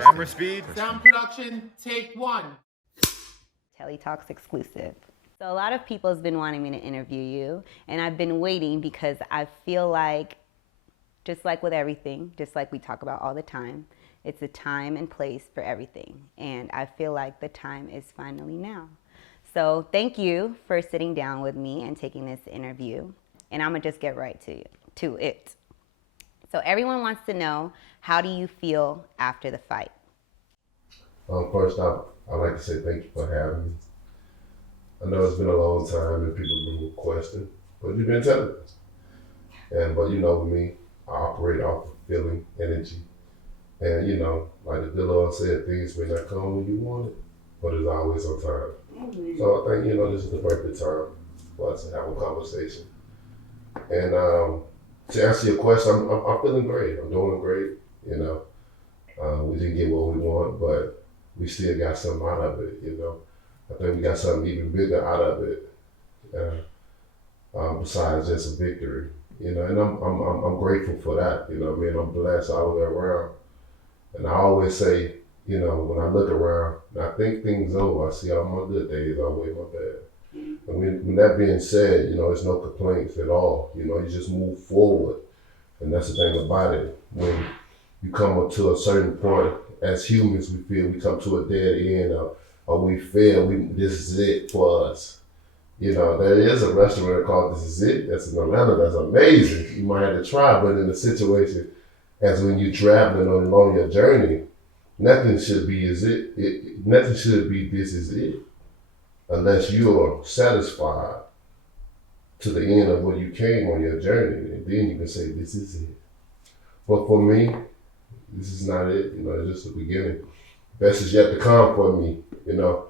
Camera speed. Sound production, take one. TELLI Talks exclusive. So a lot of people have been wanting me to interview you, and I've been waiting because I feel like, just like with everything, just like we talk about all the time, it's a time and place for everything. And I feel like the time is finally now. So thank you for sitting down with me and taking this interview. And I'm gonna just get right to it. So everyone wants to know, how do you feel after the fight? First off, I'd like to say thank you for having me. I know it's been a long time and people have been requesting, but you've been telling us. But you know, with me, I operate off of feeling, energy. And you know, like the good Lord said, things may not come when you want it, but it's always on time. Mm-hmm. So I think, you know, this is the perfect time for us to have a conversation. And to answer your question, I'm feeling great. I'm doing great. You know, we didn't get what we want, but we still got something out of it. You know, I think we got something even bigger out of it, besides just a victory. You know, and I'm grateful for that. You know what I mean? I'm blessed all the way around. And I always say, you know, when I look around and I think things over, I see all my good days outweigh my bad. And when that being said, you know, there's no complaints at all. You know, you just move forward. And that's the thing about it. When you come up to a certain point, as humans, we feel we come to a dead end or we feel this is it for us. You know, there is a restaurant called This Is It. That's in Atlanta. That's amazing. You might have to try, but in a situation as when you're traveling along your journey, nothing should be nothing should be this is it, unless you're satisfied to the end of where you came on your journey, and then you can say this is it. But for me, this is not it. You know, it's just the beginning. Best is yet to come for me. You know,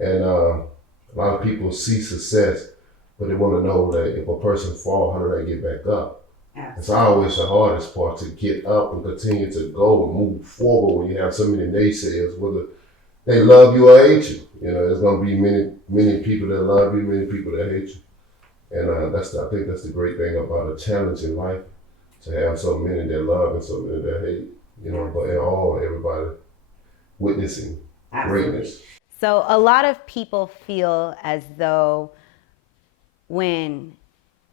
and a lot of people see success, but they want to know that if a person falls, how do they get back up? It's always the hardest part, to get up and continue to go and move forward when you have so many naysayers, whether they love you or hate you. You know, there's going to be many people that love you, many people that hate you. And I think that's the great thing about a challenge in life, to have so many that love and so many that hate. You know, but in all, everybody witnessing greatness. So a lot of people feel as though when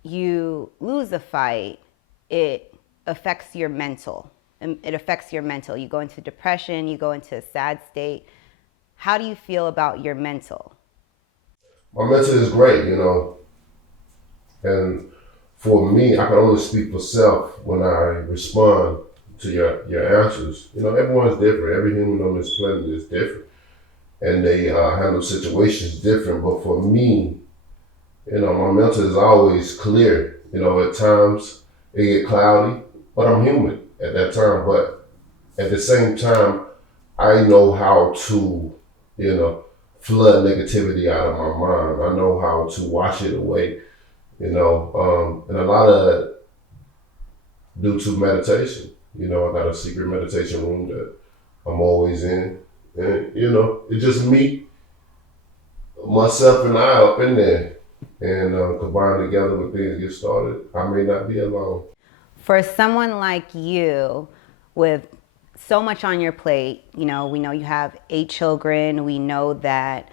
you lose a fight, it affects your mental. It affects your mental. You go into depression, you go into a sad state. How do you feel about your mental? My mental is great, you know. And for me, I can only speak for self when I respond to your answers. You know, everyone's different. Every human on this planet is different. And they handle situations different. But for me, you know, my mental is always clear. You know, at times it get cloudy, but I'm human at that time. But at the same time, I know how to, you know, flood negativity out of my mind. I know how to wash it away, you know, and a lot of it due to meditation. You know, I got a secret meditation room that I'm always in. And, you know, it's just me, myself and I up in there. And combined together when things get started, I may not be alone. For someone like you, with so much on your plate, you know, we know you have 8 children. We know that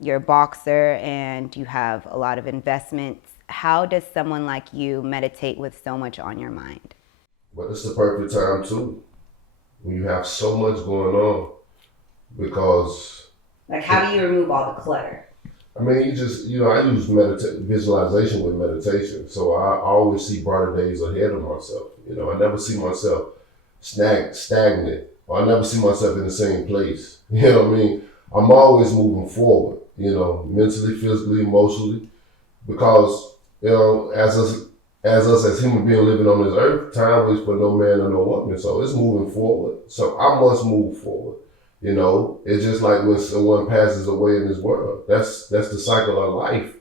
you're a boxer and you have a lot of investments. How does someone like you meditate with so much on your mind? But it's the perfect time too, when you have so much going on, because... Like, how do you remove all the clutter? I mean, you know, I use visualization with meditation. So I always see brighter days ahead of myself. You know, I never see myself stagnant, or I never see myself in the same place. You know what I mean? I'm always moving forward, you know, mentally, physically, emotionally, because, you know, as us as human beings living on this earth, time waits for no man or no woman. So it's moving forward. So I must move forward. You know, it's just like when someone passes away in this world. That's the cycle of life.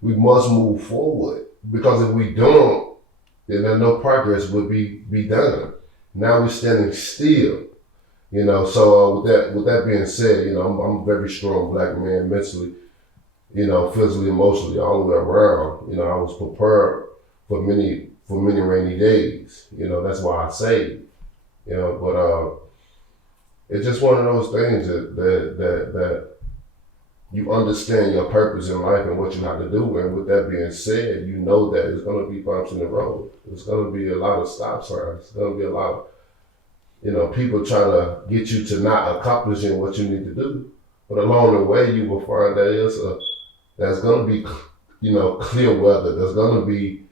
We must move forward, because if we don't, then no progress would be done. Now we're standing still. You know, so with that being said, you know, I'm a very strong black man mentally, you know, physically, emotionally, all the way around. You know, I was prepared for many rainy days. You know, that's why I saved. You know, but it's just one of those things that you understand your purpose in life and what you have to do. And with that being said, you know that it's going to be bumps in the road. It's going to be a lot of stop signs. It's going to be a lot of, people try to get you to not accomplishing what you need to do. But along the way, you will find that there's going to be, clear weather. There's going to be,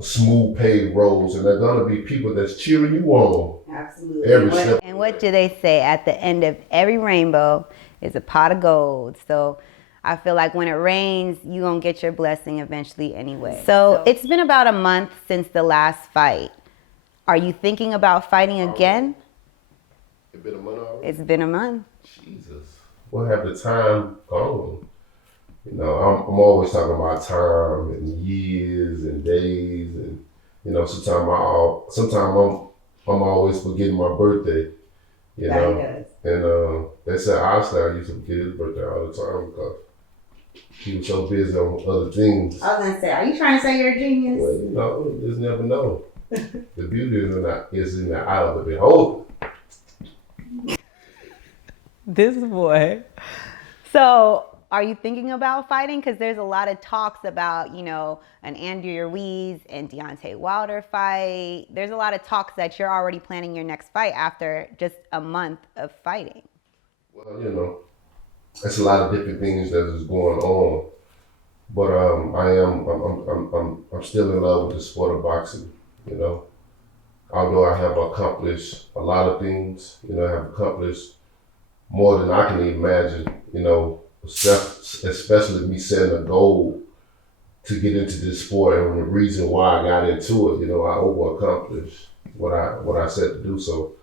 smooth paved roads, and there's going to be people that's cheering you on. Absolutely. Every step. And what do they say? At the end of every rainbow is a pot of gold. So I feel like when it rains, you're going to get your blessing eventually anyway. So it's been about a month since the last fight. Are you thinking about fighting again? It's been a month already? It's been a month. Jesus. What have the time gone? I'm always talking about time and years and days, and sometimes I'm always forgetting my birthday. Yeah, he does. And they said Einstein used to forget his birthday all the time because he was so busy on other things. I was gonna say, are you trying to say you're a genius? Well, you just never know. The beauty is in the eye of the beholder. This boy. So, are you thinking about fighting? Because there's a lot of talks about, an Andrew Ruiz and Deontay Wilder fight. There's a lot of talks that you're already planning your next fight after just a month of fighting. Well, it's a lot of different things that is going on, but I'm still in love with the sport of boxing. Although I have accomplished a lot of things, I have accomplished more than I can imagine. Especially me setting a goal to get into this sport, and the reason why I got into it, I over-accomplished what I set to do. So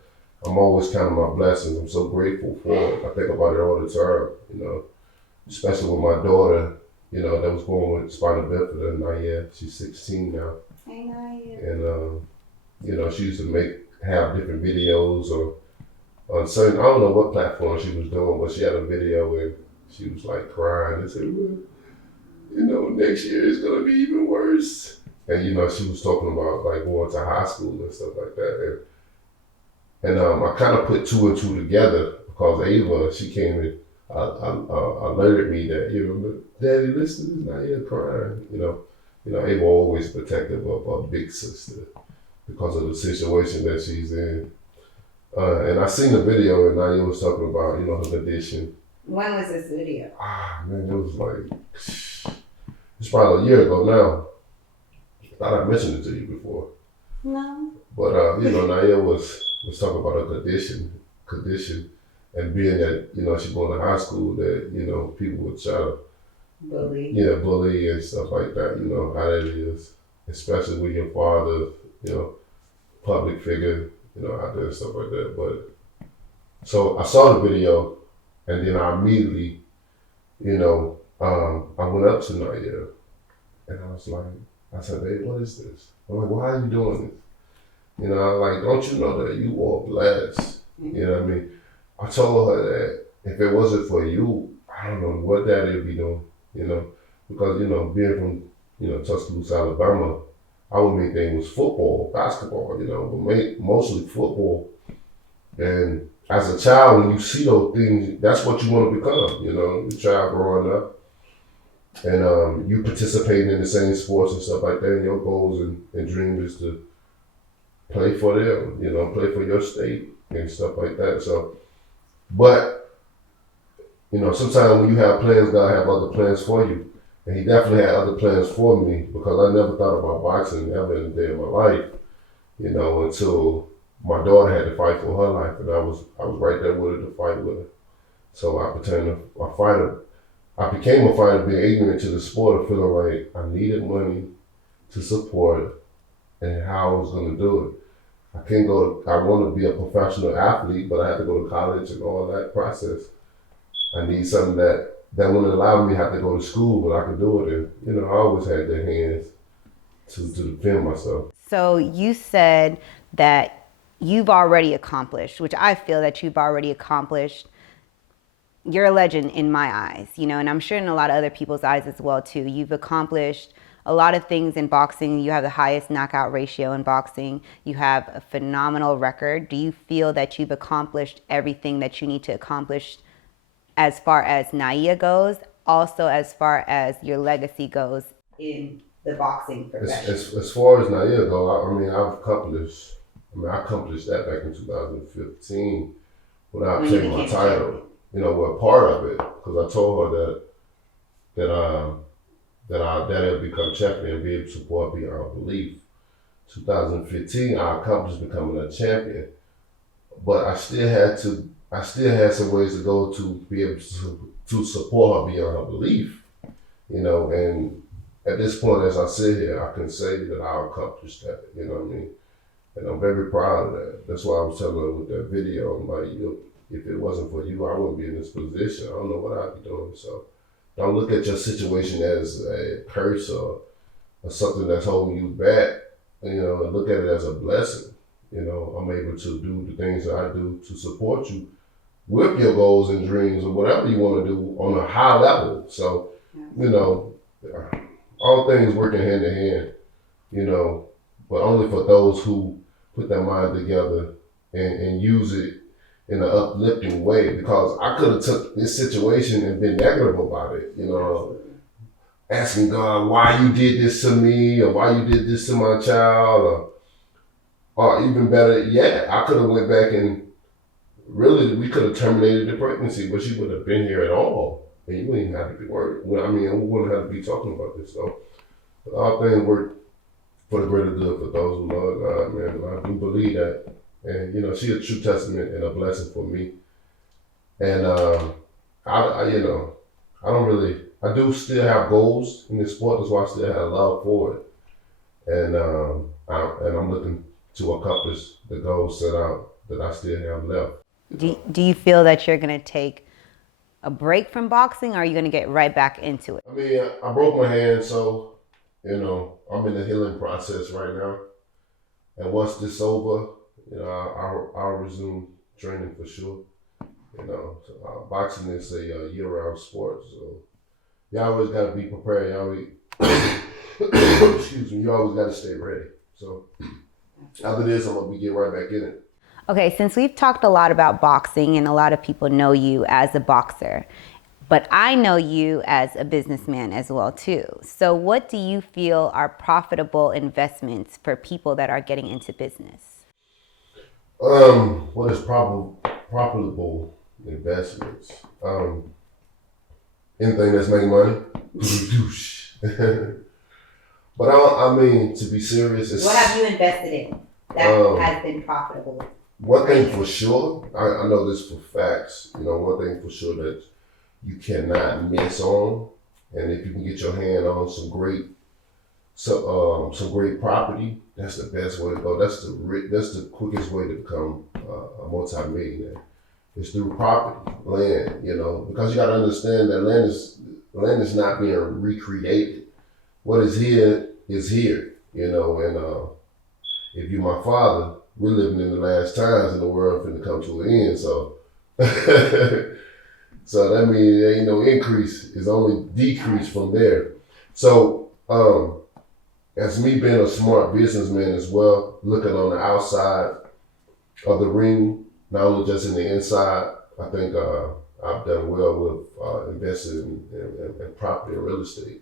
I'm always counting my blessings. I'm so grateful for it. I think about it all the time, especially with my daughter, that was born with spinal bifida, and Naya, she's 16 now. Hey, Naya. And, she used to have different videos on certain, I don't know what platform she was doing, but she had a video and she was like crying and said, well, next year it's gonna be even worse. And she was talking about like going to high school and stuff like that. And I kind of put two and two together because Ava, she came and alerted me that, Daddy, listen, it's not yet crying. Ava always protective of her big sister because of the situation that she's in. And I seen the video, and Naya was talking about, her condition. When was this video? Man, it was like, it's probably a year ago now. I thought I mentioned it to you before. No. But, Naya was talking about her condition, and being that, she going to high school, that, people would try to bully. Yeah, bully and stuff like that, how that is, especially with your father, public figure, out there and stuff like that. But so I saw the video, and then I immediately, I went up to Naya, and I said, hey, what is this? I'm like, why are you doing this? I'm like, don't you know that you are blessed? You know what I mean? I told her that if it wasn't for you, I don't know what Daddy would be doing, because, being from, Tuscaloosa, Alabama, our main thing was football, basketball, but mostly football. And as a child, when you see those things, that's what you want to become, your child growing up. And you participating in the same sports and stuff like that, and your goals and dreams is to play for them, play for your state and stuff like that. So, but, sometimes when you have plans, God have other plans for you. And he definitely had other plans for me because I never thought about boxing ever in a day of my life, until my daughter had to fight for her life, and I was right there with her to fight with her. So I became a fighter being ignorant to the sport of feeling like I needed money to support and how I was going to do it. I want to be a professional athlete, but I have to go to college and all that process. I need something that wouldn't allow me to have to go to school, but I could do it. And, I always had the hands to defend myself. So you said that you've already accomplished, which I feel that you've already accomplished. You're a legend in my eyes, and I'm sure in a lot of other people's eyes as well, too. You've accomplished a lot of things in boxing. You have the highest knockout ratio in boxing. You have a phenomenal record. Do you feel that you've accomplished everything that you need to accomplish as far as Naya goes, also as far as your legacy goes in the boxing profession? As far as Naya go, I accomplished that back in 2015 without taking my title. You know, well, part of it, because I told her that our daddy would become champion and be able to support beyond belief. 2015, I accomplished becoming a champion, but I still had some ways to go to be able to support her beyond her belief. You know, and at this point, as I sit here, I can say that I accomplished that. You know what I mean? And I'm very proud of that. That's why I was telling her with that video, I'm like, if it wasn't for you, I wouldn't be in this position. I don't know what I'd be doing. So don't look at your situation as a curse or something that's holding you back. You know, and look at it as a blessing. You know, I'm able to do the things that I do to support you with your goals and dreams or whatever you want to do on a high level. So, you know, all things working hand in hand, you know, but only for those who put their mind together and use it in an uplifting way, because I could have took this situation and been negative about it, you know, asking God why you did this to me or why you did this to my child, or even better yet, I could have went back and really we could have terminated the pregnancy, but she wouldn't have been here at all, and you wouldn't even have to be worried. I mean, we wouldn't have to be talking about this. So all things work for the greater good for those who love God, man. And I do believe that. And, you know, she's a true testament and a blessing for me. And, I do still have goals in this sport. That's why I still have love for it. And I'm looking to accomplish the goals set out that I still have left. Do you feel that you're going to take a break from boxing, or are you going to get right back into it? I mean, I broke my hand, so, you know, I'm in the healing process right now. And once this over, you know, I'll resume training for sure. You know, so, boxing is a year-round sport, so you always got to be prepared. Excuse me, you always got to stay ready. So after this, I'm going to get right back in it. Okay, since we've talked a lot about boxing and a lot of people know you as a boxer, but I know you as a businessman as well too. So what do you feel are profitable investments for people that are getting into business? What is profitable investments? Anything that's making money. But I mean, to be serious, what have you invested in that has been profitable? One thing for sure, I know this for facts. You know, one thing for sure that you cannot miss on, and if you can get your hand on some great property, that's the best way to go. That's the quickest way to become a multi-millionaire. It's through property, land. You know, because you got to understand that land is not being recreated. What is here is here. You know, and if you're my father, we're living in the last times and the world finna come to an end. So, so that means there ain't no increase. It's only decrease from there. So, as me being a smart businessman as well, looking on the outside of the ring, not only just in the inside, I think I've done well with investing in property and real estate.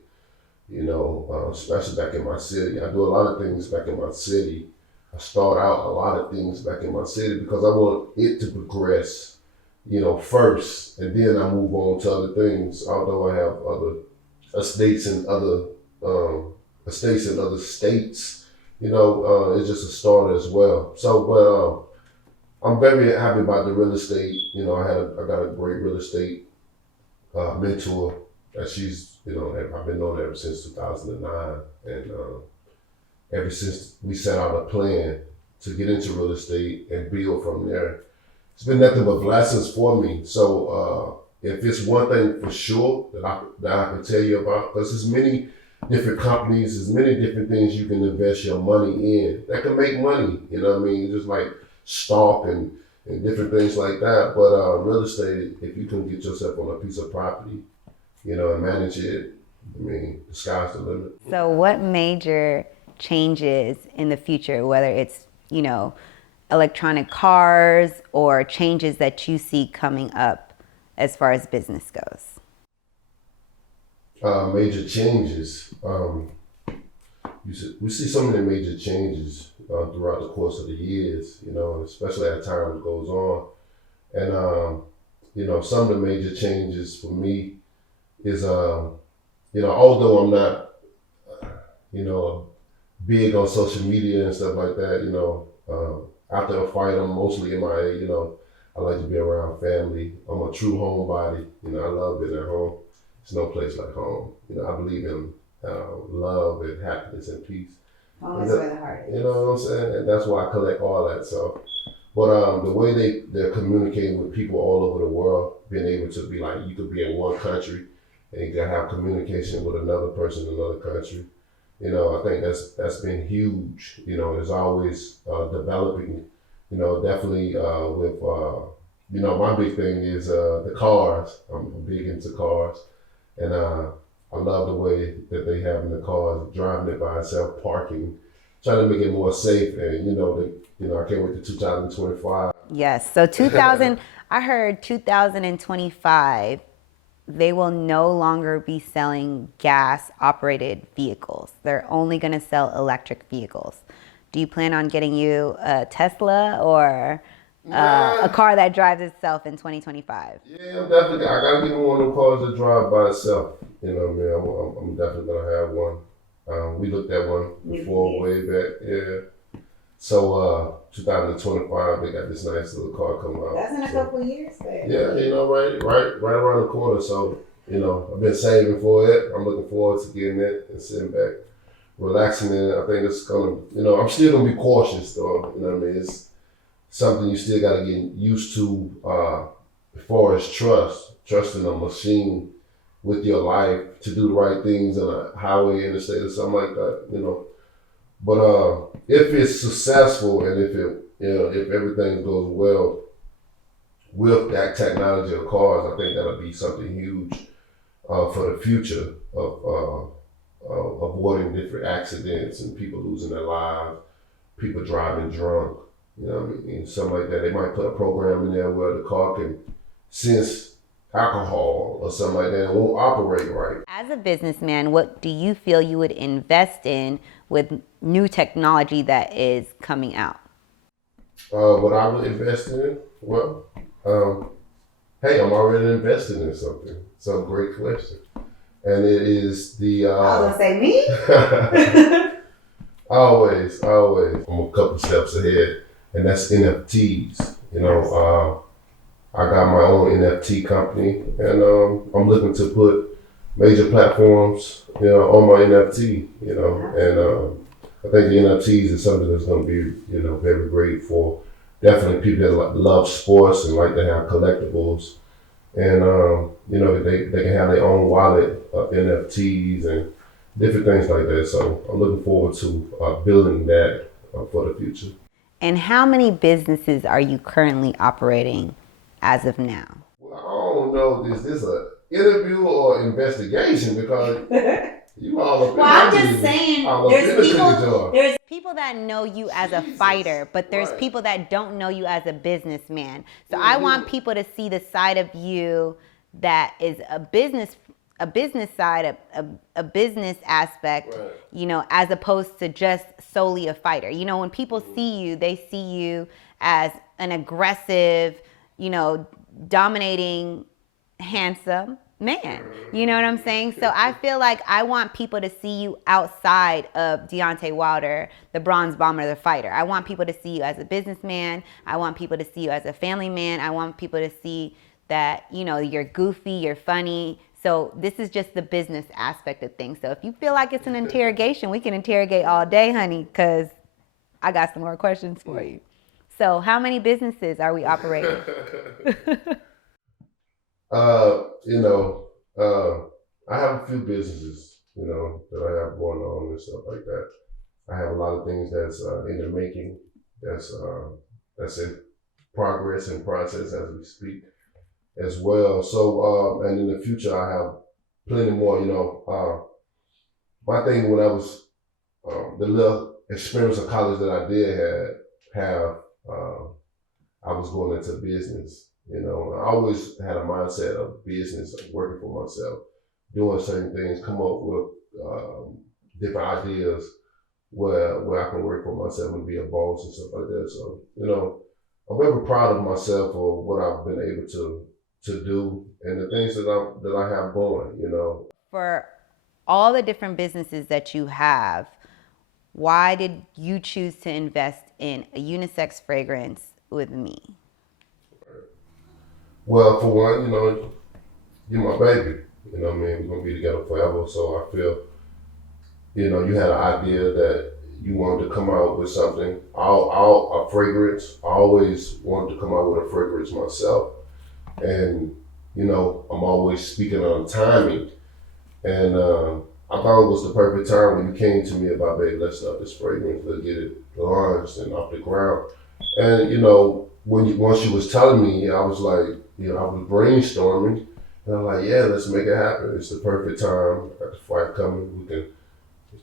You know, especially back in my city. I do a lot of things back in my city. I start out a lot of things back in my city because I want it to progress, you know, first, and then I move on to other things. Although I have other estates in other states, you know, it's just a start as well. So, but I'm very happy about the real estate. You know, I got a great real estate mentor that she's, you know, I've been knowing ever since 2009, and ever since we set out a plan to get into real estate and build from there, it's been nothing but blessings for me. So if it's one thing for sure that I can tell you about, because there's many different companies, there's many different things you can invest your money in that can make money. You know what I mean? Just like stock and different things like that. But real estate, if you can get yourself on a piece of property, you know, and manage it, I mean, the sky's the limit. So what major changes in the future, whether it's, electronic cars or changes that you see coming up as far as business goes? Major changes. We see so many major changes throughout the course of the years, especially as time goes on. And, some of the major changes for me is, although I'm not, big on social media and stuff like that, after a fight, I'm mostly MIA, I like to be around family. I'm a true homebody, I love being at home. There's no place like home. I believe in love and happiness and peace. Home is where the heart is. You know what I'm saying? And that's why I collect all that. So, but the way they're communicating with people all over the world, being able to be like, you could be in one country and you can have communication with another person in another country. I think that's been huge. There's always developing. Definitely with my big thing is the cars. I'm big into cars, and I love the way that they have in the cars, driving it by itself, parking, trying to make it more safe. And I can't wait to 2025. Yes. So 2000, I heard 2025, they will no longer be selling gas operated vehicles. They're only going to sell electric vehicles. Do you plan on getting you a Tesla or a car that drives itself in 2025? Yeah, I'm definitely. I gotta get me one of them cars that drive by itself. I'm definitely gonna have one. We looked at one before, way back. Yeah. So 2025, they got this nice little car coming out. That's in a couple of years, babe. Yeah, right around the corner. So I've been saving for it. I'm looking forward to getting it and sitting back, relaxing in it. I think it's gonna. I'm still gonna be cautious though. It's something you still got to get used to as far as trusting a machine with your life to do the right things on a highway, interstate, or something like that, But if it's successful and if everything goes well with that technology of cars, I think that'll be something huge for the future of avoiding different accidents and people losing their lives, people driving drunk. Something like that. They might put a program in there where the car can sense alcohol or something like that and won't operate right. As a businessman, what do you feel you would invest in with new technology that is coming out? What I would invest in? Well, hey, I'm already invested in something. So great question. And it is the... I was going to say me? Always. I'm a couple steps ahead. And that's NFTs. I got my own NFT company, and I'm looking to put major platforms, on my NFT, and I think the NFTs is something that's going to be, very great for definitely people that love sports and like to have collectibles, and they can have their own wallet of NFTs and different things like that. So I'm looking forward to building that for the future. And how many businesses are you currently operating as of now? Well, I don't know. Is this an interview or investigation? Because you all up. Well, I'm just saying, there's people that know you as a fighter, but there's people that don't know you as a businessman. So I want people to see the side of you that is a business side, a business aspect, as opposed to just solely a fighter. When people see you, they see you as an aggressive, dominating, handsome man. You know what I'm saying? So I feel like I want people to see you outside of Deontay Wilder, the bronze bomber, the fighter. I want people to see you as a businessman. I want people to see you as a family man. I want people to see that, you're goofy, you're funny. So this is just the business aspect of things. So if you feel like it's an interrogation, we can interrogate all day, honey, because I got some more questions for you. So how many businesses are we operating? I have a few businesses, that I have going on and stuff like that. I have a lot of things that's in the making, that's in progress and process as we speak as well. So, and in the future, I have plenty more, my thing when I was, the little experience of college that I did have, I was going into business. I always had a mindset of business, of working for myself, doing certain things, come up with different ideas where I can work for myself and be a boss and stuff like that. So, I'm very proud of myself for what I've been able to do and the things that I have going. For all the different businesses that you have, why did you choose to invest in a unisex fragrance with me? Well, for one, you're my baby. We're gonna be together forever. So I feel, you had an idea that you wanted to come out with something. A fragrance. I always wanted to come out with a fragrance myself. And, I'm always speaking on timing. And I thought it was the perfect time when you came to me about, baby, let's start this fragrance, let's get it launched and off the ground. And, once you was telling me, I was like, I was brainstorming. And I'm like, yeah, let's make it happen. It's the perfect time. Got the fight coming. We can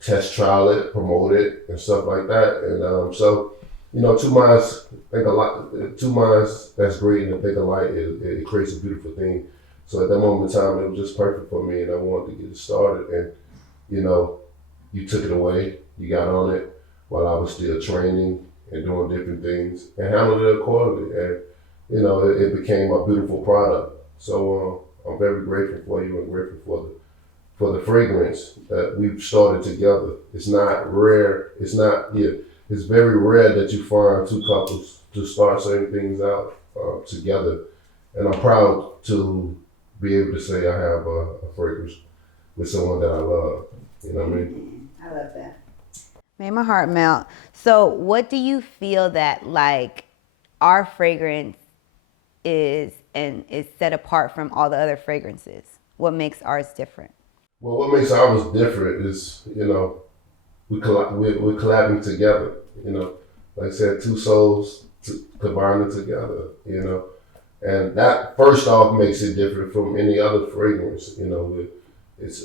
test trial it, promote it, and stuff like that. And so, two minds think alike. Two minds that's great, and think alike. It creates a beautiful thing. So at that moment in time, it was just perfect for me, and I wanted to get it started. And you took it away. You got on it while I was still training and doing different things, and handled it accordingly. And it became a beautiful product. So I'm very grateful for you and grateful for the fragrance that we've started together. It's not rare. It's very rare that you find two couples to start certain things out together. And I'm proud to be able to say I have a fragrance with someone that I love. You know what I mean? I love that. Made my heart melt. So what do you feel that our fragrance is set apart from all the other fragrances? What makes ours different? Well, what makes ours different is, we're collabing together. Like I said, two souls combining together. And that first off makes it different from any other fragrance. It's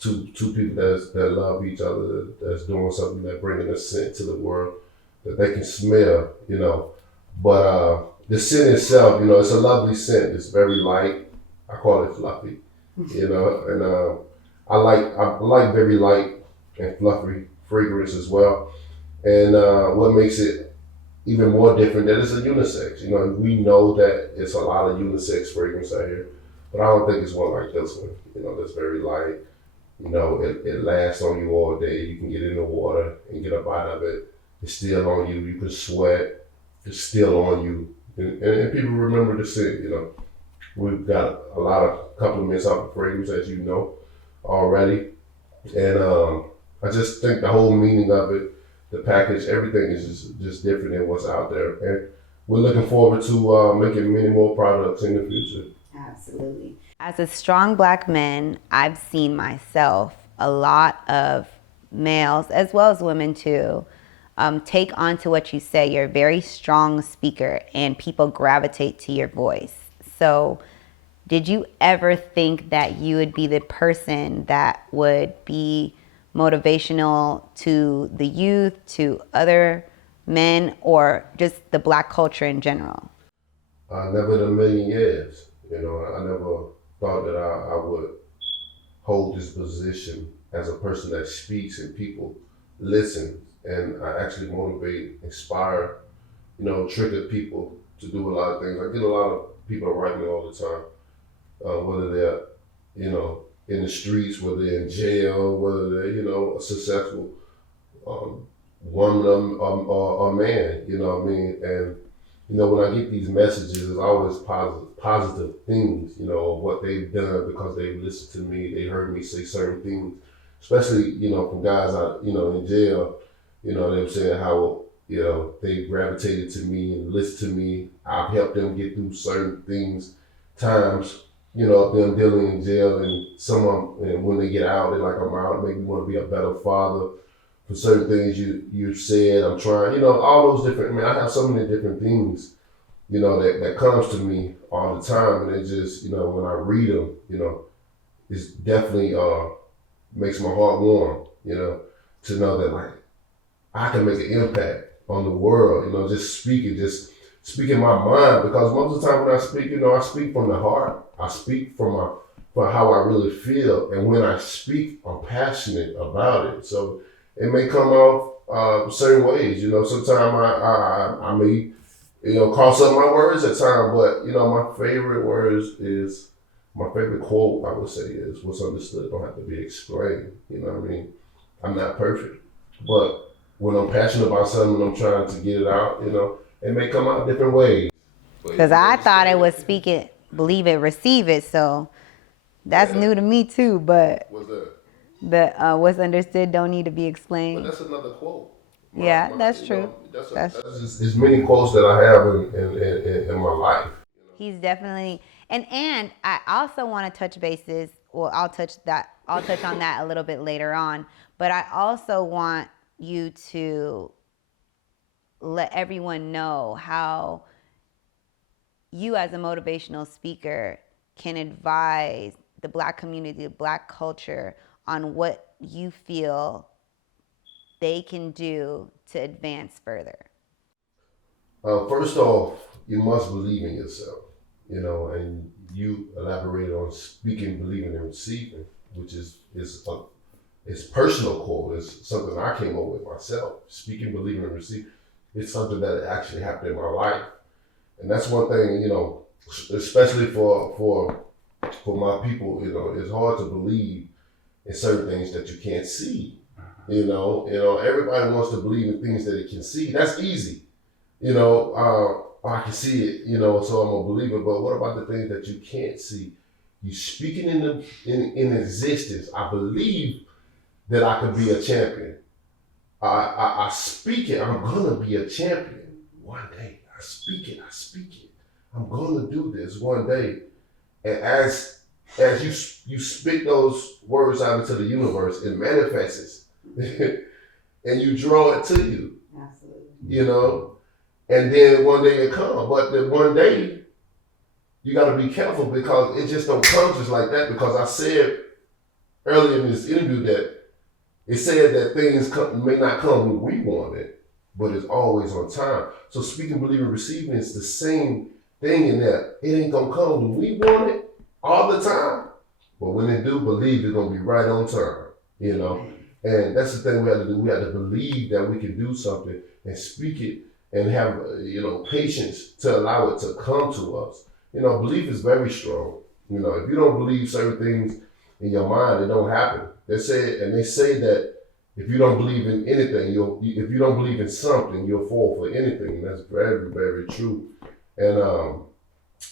two people that love each other, that's doing something, that bringing a scent to the world that they can smell. But the scent itself, it's a lovely scent. It's very light. I call it fluffy. And I like very light and fluffy fragrance as well. And what makes it even more different, that it's a unisex. We know that it's a lot of unisex fragrance out here, but I don't think it's one like this one. That's very light. It lasts on you all day. You can get in the water and get a bite of it. It's still on you. You can sweat. It's still on you. And people remember the scent. We've got a lot of compliments off the fragrance, as you know already. And I just think the whole meaning of it, the package, everything is just different than what's out there. And we're looking forward to making many more products in the future. Absolutely. As a strong Black man, I've seen myself, a lot of males, as well as women too, take on to what you say. You're a very strong speaker and people gravitate to your voice. So did you ever think that you would be the person that would be motivational to the youth, to other men, or just the Black culture in general? Never in a million years. I never thought that I would hold this position as a person that speaks and people listen, and I actually motivate, inspire, trigger people to do a lot of things. I get a lot of people write me all the time, whether they're, in the streets, whether they're in jail, whether they're, a successful woman or man, you know what I mean? And, when I get these messages, it's always positive things, of what they've done because they've listened to me, they heard me say certain things, especially, from guys out, in jail, they were saying how, they gravitated to me and listened to me. I've helped them get through certain things, times, them dealing in jail, and when they get out, they're like, I'm out, make me want to be a better father. For certain things you said, I'm trying, all those different, I have so many different things, that comes to me all the time. And it just, when I read them, is definitely makes my heart warm, you know, to know that like I can make an impact on the world, you know, just speaking my mind, because most of the time when I speak, you know, I speak from the heart. I speak from how I really feel, and when I speak, I'm passionate about it. So it may come off certain ways, you know. Sometimes I may, you know, cross up my words at times, but you know, my favorite quote I would say is, "What's understood don't have to be explained." You know what I mean? I'm not perfect, but when I'm passionate about something and I'm trying to get it out, you know, it may come out different ways. Because I thought it was speak it, believe it, receive it. So that's new to me too. But What's that? the what's understood don't need to be explained. But that's another quote. That's true. That's just, it's many quotes that I have in my life. He's definitely and I also want to touch bases. Well, I'll touch on that a little bit later on. But I also want you to let everyone know how you as a motivational speaker can advise the Black community, the Black culture on what you feel they can do to advance further. First off, you must believe in yourself, you know, and you elaborated on speaking, believing, and receiving, which is it's personal quote. It's something I came up with myself. Speaking, believing, and receiving. It's something that actually happened in my life, and that's one thing, you know, especially for my people. You know, it's hard to believe in certain things that you can't see. You know, everybody wants to believe in things that it can see. That's easy. You know, I can see it, you know, so I'm a believer. But what about the things that you can't see? You speaking in existence. I believe that I could be a champion. I speak it. I'm gonna be a champion one day. I speak it. I'm gonna do this one day. And as you speak those words out into the universe, it manifests, and you draw it to you. Absolutely. You know. And then one day it comes, but then one day you got to be careful, because it just don't come just like that. Because I said earlier in this interview that it said that things may not come when we want it, but it's always on time. So speaking, believing, receiving is the same thing in that it ain't gonna come when we want it all the time, but when it do, believe it's gonna be right on time. You know, and that's the thing we have to do. We have to believe that we can do something and speak it. And have, you know, patience to allow it to come to us. You know, belief is very strong. You know, if you don't believe certain things in your mind, it don't happen. They say that if you don't believe in anything, if you don't believe in something, you'll fall for anything. And that's very, very true. And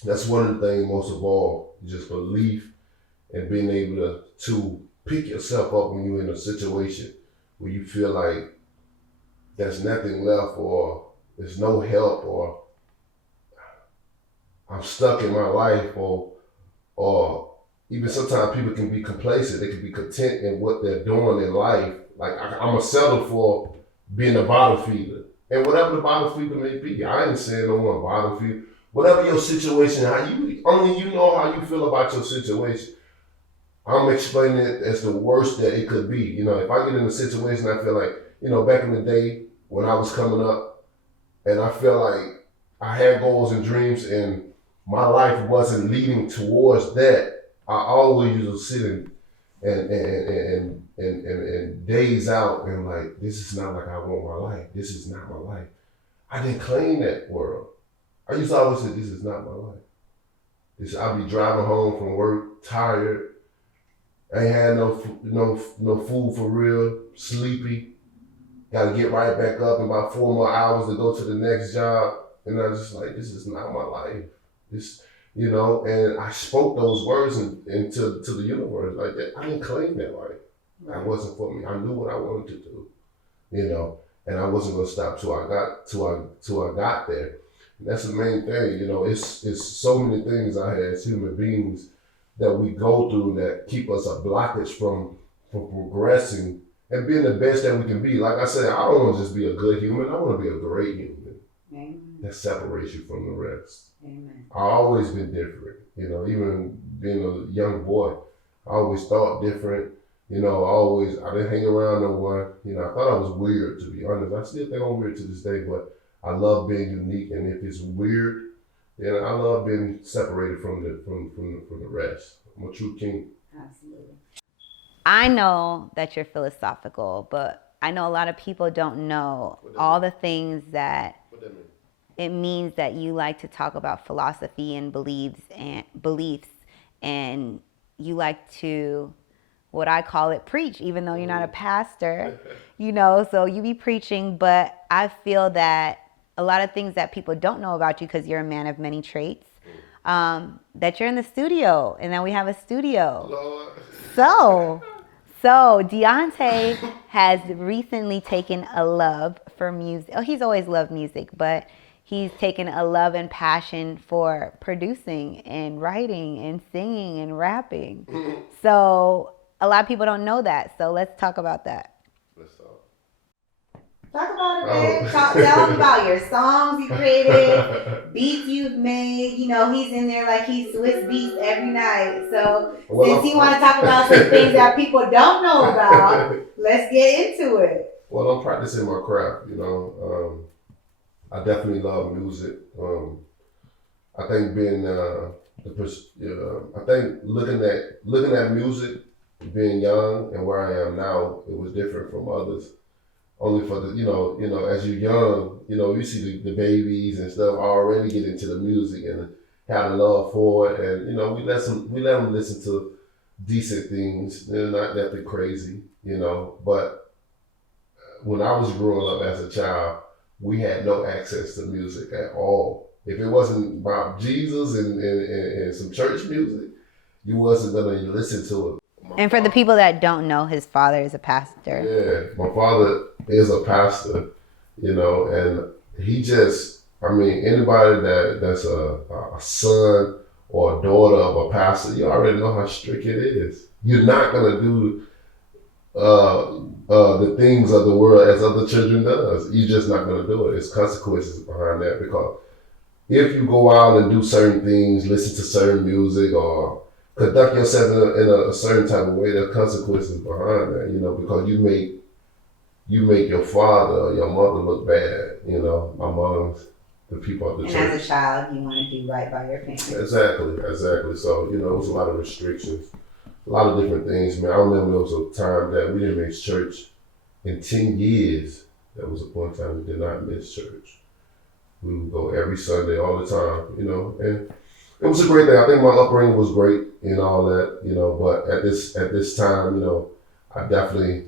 that's one of the things, most of all, just belief and being able to pick yourself up when you're in a situation where you feel like there's nothing left, or there's no help, or I'm stuck in my life, or even sometimes people can be complacent. They can be content in what they're doing in life. Like I'm gonna settle for being a bottle feeder, and whatever the bottle feeder may be. I ain't saying no one bottle feeder. Whatever your situation, only you know how you feel about your situation. I'm explaining it as the worst that it could be. You know, if I get in a situation, I feel like, you know, back in the day when I was coming up, and I feel like I had goals and dreams, and my life wasn't leading towards that. I always used to sit and days out and like, this is not like I want my life. This is not my life. I didn't claim that world. I used to always say, this is not my life. I'll be driving home from work, tired. I ain't had no food for real, sleepy. Got to get right back up in about 4 more hours to go to the next job. And I was just like, this is not my life. This, you know, and I spoke those words into the universe like that. I didn't claim that life. That wasn't for me. I knew what I wanted to do, you know, and I wasn't going to stop till I got there. And that's the main thing, you know. It's so many things I had as human beings that we go through that keep us a blockage from progressing and being the best that we can be. Like I said, I don't want to just be a good human. I want to be a great human. Amen. That separates you from the rest. Amen. I've always been different. You know, even being a young boy, I always thought different. You know, I didn't hang around no one. You know, I thought I was weird, to be honest. I still think I'm weird to this day, but I love being unique. And if it's weird, then I love being separated from the rest. I'm a true king. Absolutely. I know that you're philosophical, but I know a lot of people don't know all the things that it means that you like to talk about philosophy and beliefs, and you like to, what I call it, preach, even though you're not a pastor, you know, so you be preaching, but I feel that a lot of things that people don't know about you, because you're a man of many traits, that you're in the studio, and that we have a studio. Lord. So Deontay has recently taken a love for music. Oh, he's always loved music, but he's taken a love and passion for producing and writing and singing and rapping. So a lot of people don't know that. So let's talk about that. Let's talk. Talk about it, man. Tell them about your songs you created, beats you've made. You know, he's in there like he Swiss beats every night. So since you want to talk about some things that people don't know about, let's get into it. Well, I'm practicing my craft, you know. I definitely love music. I think being I think looking at music, being young and where I am now, it was different from others. Only for the, you know, as you're young, you know, you see the babies and stuff already get into the music and have a love for it, and you know, we let them listen to decent things. They're not that crazy, you know. But when I was growing up as a child, we had no access to music at all. If it wasn't about Jesus and some church music, you wasn't gonna listen to it. And for the people that don't know, his father is a pastor. Yeah, my father is a pastor, you know, and he just, I mean, anybody that's a son or a daughter of a pastor, you already know how strict it is. You're not gonna do the things of the world as other children does. You're just not gonna do it. There's consequences behind that, because if you go out and do certain things, listen to certain music, or conduct yourself in a certain type of way, there are consequences behind that, you know, because you make your father or your mother look bad, you know, amongst the people of the church. And as a child, you want to do right by your family. Exactly. So, you know, it was a lot of restrictions, a lot of different things, man. I remember there was a time that we didn't miss church in 10 years. There was a point in time we did not miss church. We would go every Sunday, all the time, you know, and it was a great thing. I think my upbringing was great and all that, you know, but at this time, you know, I definitely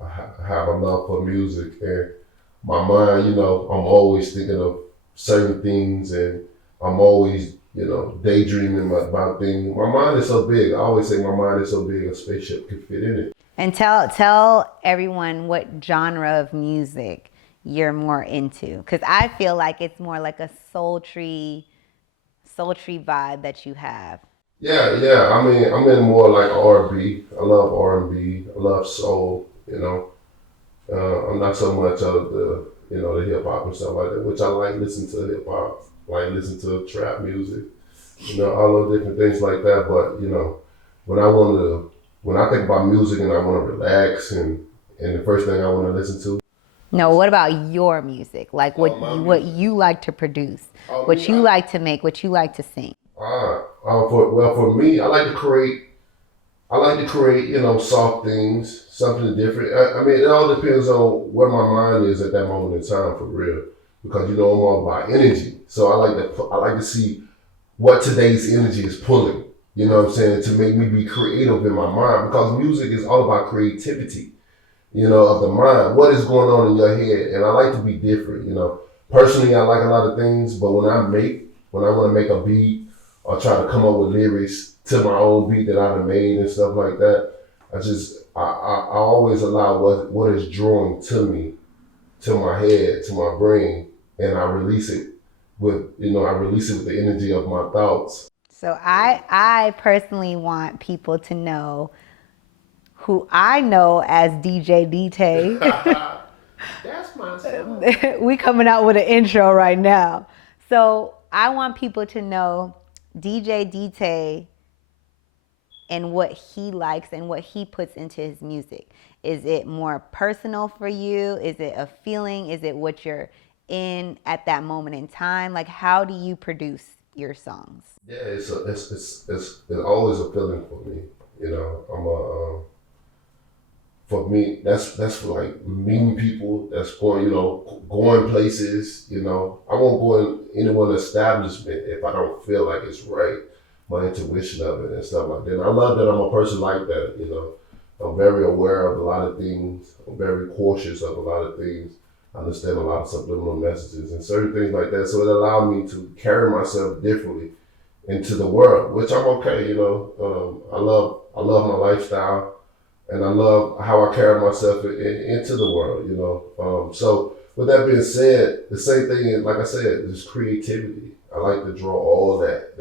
have a love for music, and my mind, you know, I'm always thinking of certain things, and I'm always, you know, daydreaming about things. My mind is so big. I always say my mind is so big, a spaceship could fit in it. And tell everyone what genre of music you're more into, because I feel like it's more like a sultry vibe that you have. Yeah. I mean, I'm in more like R&B. I love R&B. I love soul. You know, I'm not so much of the hip hop and stuff like that, which I like listening to hip hop, like listen to trap music, you know, all those different things like that. But you know, when I think about music and I want to relax, and the first thing I want to listen to. No, what about your music? Like what you like to produce, what you like to make, what you like to sing? For me, I like to create, you know, soft things, something different. I mean, it all depends on where my mind is at that moment in time, for real. Because you know, I'm all about energy, so I like to see what today's energy is pulling. You know what I'm saying? To make me be creative in my mind, because music is all about creativity. You know, of the mind, what is going on in your head, and I like to be different. You know, personally, I like a lot of things, but when I want to make a beat or try to come up with lyrics to my own beat that I've made and stuff like that, I always allow what is drawn to me, to my head, to my brain, and I release it with the energy of my thoughts. So I personally want people to know who I know as DJ Deontay. That's my song. We coming out with an intro right now. So I want people to know DJ Deontay and what he likes and what he puts into his music? Is it more personal for you? Is it a feeling? Is it what you're in at that moment in time? Like, how do you produce your songs? Yeah, it's always a feeling for me. You know, for me, that's for like meeting people. That's going, going places. I won't go in any one establishment if I don't feel like it's right. My intuition of it and stuff like that. And I love that I'm a person like that. I'm very aware of a lot of things. I'm very cautious of a lot of things. I understand a lot of subliminal messages and certain things like that. So it allowed me to carry myself differently into the world, which I'm okay. I love my lifestyle, and I love how I carry myself into the world. So with that being said, the same thing is, like I said, just creativity. I like to draw all that.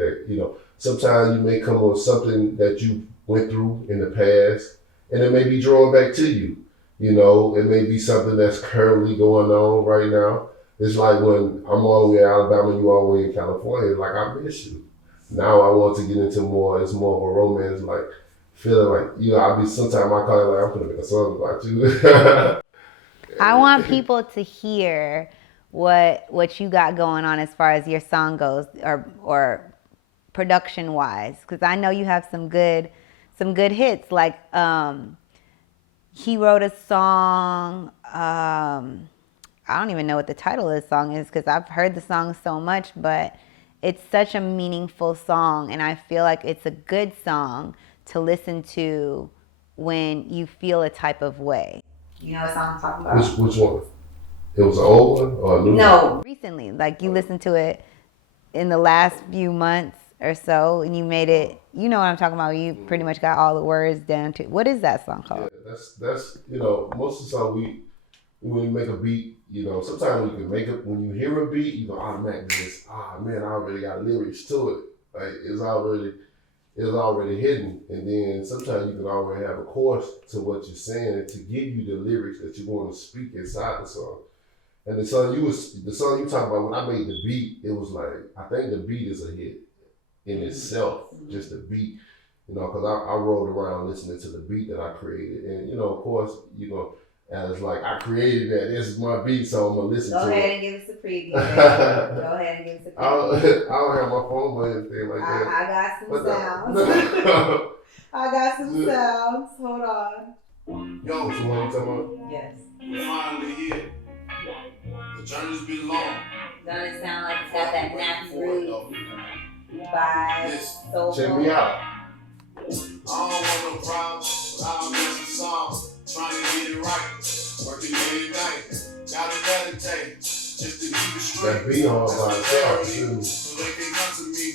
Sometimes you may come on something that you went through in the past, and it may be drawn back to you. It may be something that's currently going on right now. It's like when I'm all the way in Alabama, you all the way in California. It's like, I miss you. Now I want to get into it's more of a romance, like feeling like, sometimes I call it like, I'm gonna make a song about you. I want people to hear what you got going on as far as your song goes, or production wise, because I know you have some good hits. Like he wrote a song. I don't even know what the title of the song is because I've heard the song so much, but it's such a meaningful song, and I feel like it's a good song to listen to when you feel a type of way. You know what song I'm talking about? Which one? It was an old one or a new one? No, recently. Like you listened to it in the last few months or so, and you made it. You know what I'm talking about? You pretty much got all the words down to. What is that song called? Yeah, that's most of the time when you make a beat, sometimes you can make it, when you hear a beat, you can automatically just, man, I already got lyrics to it. Like it's already hidden. And then sometimes you can already have a chorus to what you're saying to give you the lyrics that you want to speak inside the song. And the song you talk about, when I made the beat, it was like, I think the beat is a hit in itself, just the beat, because I rolled around listening to the beat that I created. And, of course, and it's like, I created that. This is my beat, so I'm going to listen to it. Go ahead and give us a preview. Go ahead and give us a preview. I don't have my phone or anything like that. I got some sounds. I got some sounds. Hold on. Yo, so what I'm talking about? Yes. We're finally here. The journey's been long. Doesn't it sound like it's got that nappy root vibe? So check me out. I don't want no problems, but I'll make some songs. Trying to get it right. Working day and night. Gotta meditate. Just to keep it straight. That beat on by itself, too. So they can come to me.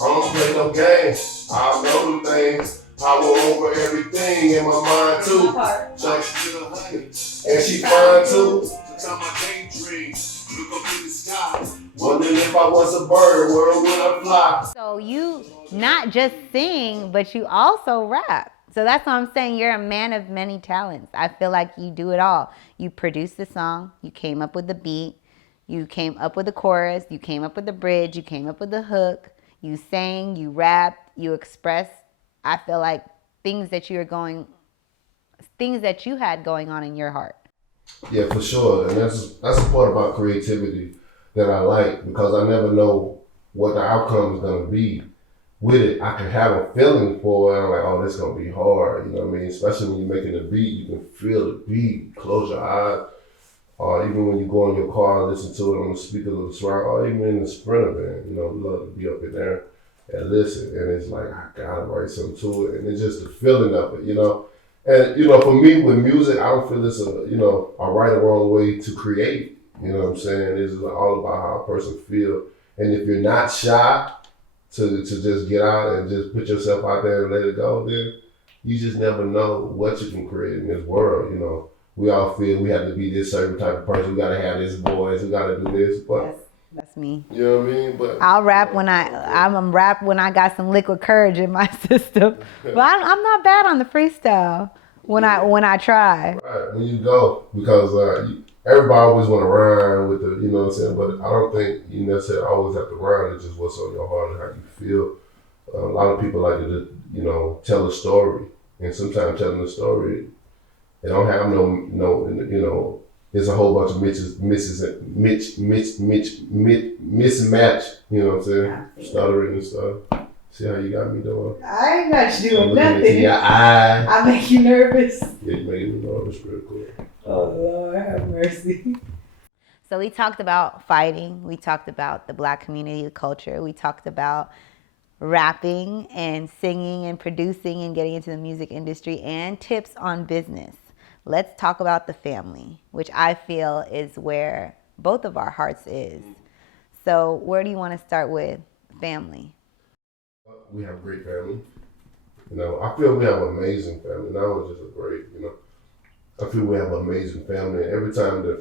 I don't play no games. I know the things. Power over everything in my mind, too. And she fine, too. Sometimes I daydream. Look up in the sky. Wondering if I was a bird, where would I fly? So you not just sing, but you also rap. So that's what I'm saying. You're a man of many talents. I feel like you do it all. You produced the song. You came up with the beat. You came up with the chorus. You came up with the bridge. You came up with the hook. You sang. You rapped. You expressed. I feel like things that you had going on in your heart. Yeah, for sure. And that's the part about creativity that I like, because I never know what the outcome is going to be. With it, I can have a feeling for it. I'm like, oh, this is going to be hard. You know what I mean? Especially when you're making a beat, you can feel the beat. Close your eyes. Or even when you go in your car and listen to it on the speaker of the surround, or even in the Sprinter van, we love to be up in there and listen. And it's like, I got to write something to it. And it's just the feeling of it, And, for me with music, I don't feel it's a right or wrong way to create. You know what I'm saying? It's all about how a person feels. And if you're not shy to just get out and just put yourself out there and let it go, then you just never know what you can create in this world. We all feel we have to be this certain type of person. We got to have this voice. We got to do this. But that's me. You know what I mean? But I'll rap when I'm rap when I got some liquid courage in my system. But I'm not bad on the freestyle when I try. Right, when you go, because everybody always want to rhyme with what I'm saying? But I don't think you necessarily always have to rhyme. It's just what's on your heart and how you feel. A lot of people like to, tell a story, and sometimes telling a story, they don't have it's a whole bunch of mismatch. You know what I'm saying? Stuttering and stuff. See how you got me doing? I ain't got you doing Into nothing. your eye. I make you nervous. Yeah, you made me nervous real quick. Oh Lord, have mercy. So we talked about fighting. We talked about the Black community culture. We talked about rapping and singing and producing and getting into the music industry and tips on business. Let's talk about the family, which I feel is where both of our hearts is. So where do you want to start with family? We have a great family. I feel we have an amazing family. Not only just a great, I feel we have an amazing family. And every time that